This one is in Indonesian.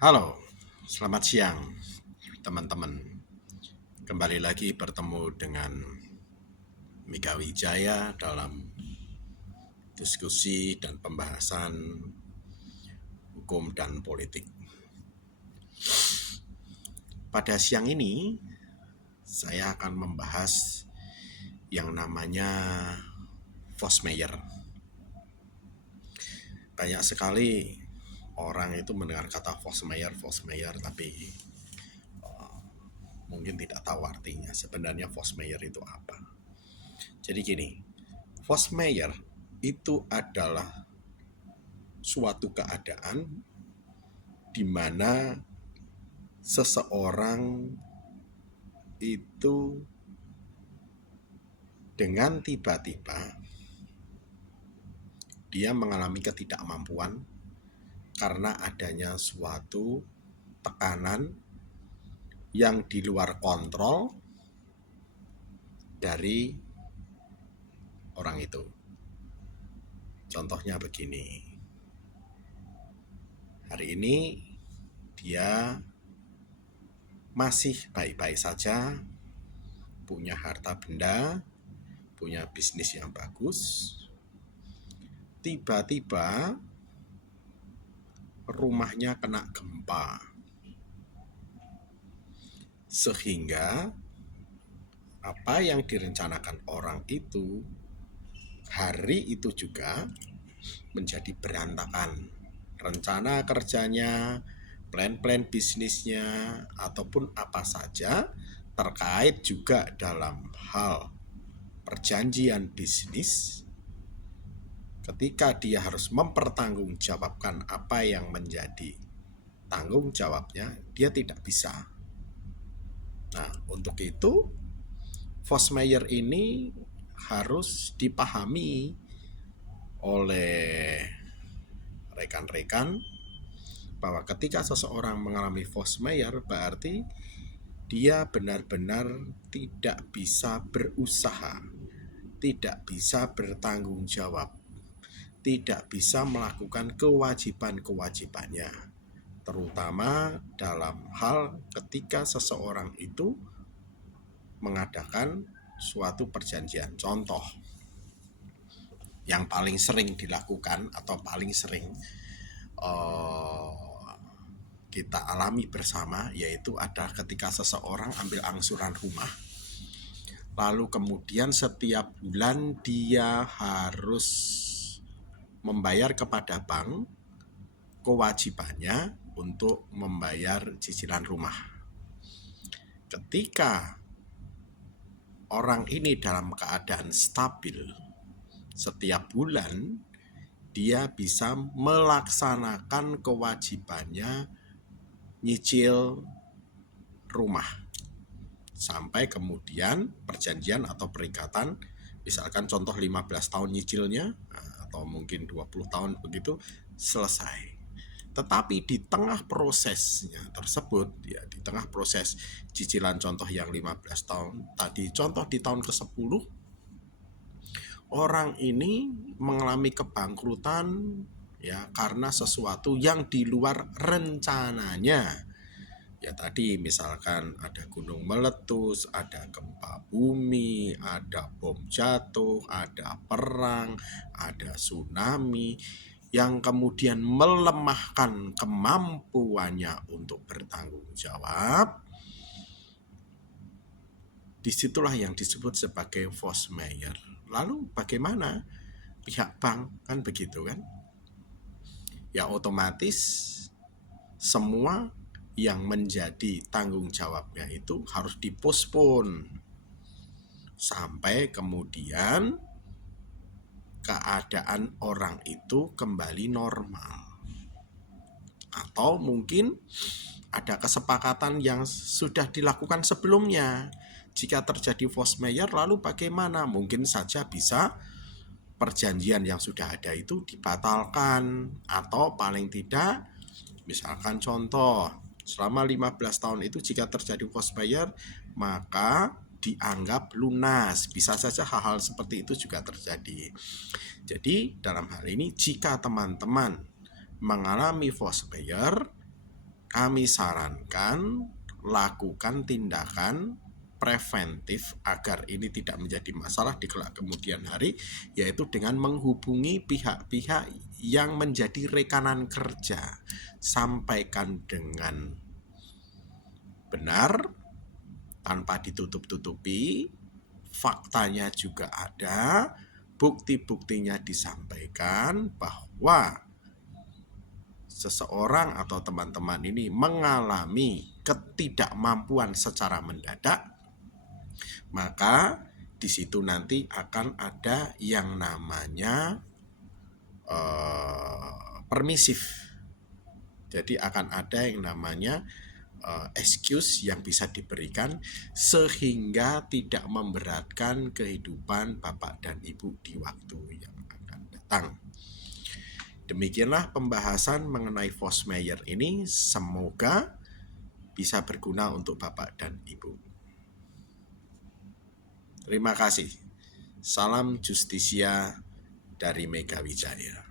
Halo, selamat siang teman-teman. Kembali lagi bertemu dengan Mika Wijaya dalam diskusi dan pembahasan hukum dan politik. Pada siang ini, saya akan membahas yang namanya Vosmeijer. Banyak sekali orang itu mendengar kata Vosmeijer, tapi mungkin tidak tahu artinya. Sebenarnya Vosmeijer itu apa? Jadi gini, Vosmeijer itu adalah suatu keadaan di mana seseorang itu dengan tiba-tiba dia mengalami ketidakmampuan karena adanya suatu tekanan yang di luar kontrol dari orang itu. Contohnya begini, hari ini dia masih baik-baik saja, punya harta benda, punya bisnis yang bagus. Tiba-tiba rumahnya kena gempa, sehingga apa yang direncanakan orang itu hari itu juga menjadi berantakan. Rencana kerjanya, plan-plan bisnisnya, ataupun apa saja terkait juga dalam hal perjanjian bisnis, ketika dia harus mempertanggungjawabkan apa yang menjadi tanggung jawabnya, dia tidak bisa. Nah, untuk itu Vosmeijer ini harus dipahami oleh rekan-rekan bahwa ketika seseorang mengalami Vosmeijer berarti dia benar-benar tidak bisa berusaha, tidak bisa bertanggung jawab, tidak bisa melakukan kewajiban-kewajibannya, terutama dalam hal ketika seseorang itu mengadakan suatu perjanjian. Contoh yang paling sering dilakukan atau paling sering kita alami bersama, yaitu ada ketika seseorang ambil angsuran rumah, lalu kemudian setiap bulan dia harus membayar kepada bank kewajibannya untuk membayar cicilan rumah. Ketika orang ini dalam keadaan stabil, setiap bulan dia bisa melaksanakan kewajibannya nyicil rumah sampai kemudian perjanjian atau perikatan, misalkan contoh 15 tahun nyicilnya atau mungkin 20 tahun begitu, selesai. Tetapi di tengah prosesnya tersebut, ya di tengah proses cicilan contoh yang 15 tahun tadi, contoh di tahun ke-10 orang ini mengalami kebangkrutan ya karena sesuatu yang di luar rencananya. Ya tadi misalkan ada gunung meletus, ada gempa bumi, ada bom jatuh, ada perang, ada tsunami yang kemudian melemahkan kemampuannya untuk bertanggung jawab. Disitulah yang disebut sebagai Vosmeijer. Lalu bagaimana pihak bank, kan begitu kan? Ya otomatis semua yang menjadi tanggung jawabnya itu harus dipospon sampai kemudian keadaan orang itu kembali normal. Atau mungkin ada kesepakatan yang sudah dilakukan sebelumnya. Jika terjadi Vosmeijer, lalu bagaimana? Mungkin saja bisa perjanjian yang sudah ada itu dibatalkan, atau paling tidak misalkan contoh selama 15 tahun itu jika terjadi Vosmeijer maka dianggap lunas. Bisa saja hal-hal seperti itu juga terjadi. Jadi dalam hal ini jika teman-teman mengalami Vosmeijer, kami sarankan lakukan tindakan preventif agar ini tidak menjadi masalah di kelak kemudian hari, yaitu dengan menghubungi pihak-pihak yang menjadi rekanan kerja. Sampaikan dengan benar, tanpa ditutup-tutupi, faktanya juga ada, bukti-buktinya disampaikan bahwa seseorang atau teman-teman ini mengalami ketidakmampuan secara mendadak, maka di situ nanti akan ada yang namanya permisif. Jadi akan ada yang namanya excuse yang bisa diberikan sehingga tidak memberatkan kehidupan Bapak dan Ibu di waktu yang akan datang. Demikianlah pembahasan mengenai Vosmeyer ini, semoga bisa berguna untuk Bapak dan Ibu. Terima kasih. Salam Justisia dari Mega Wijaya.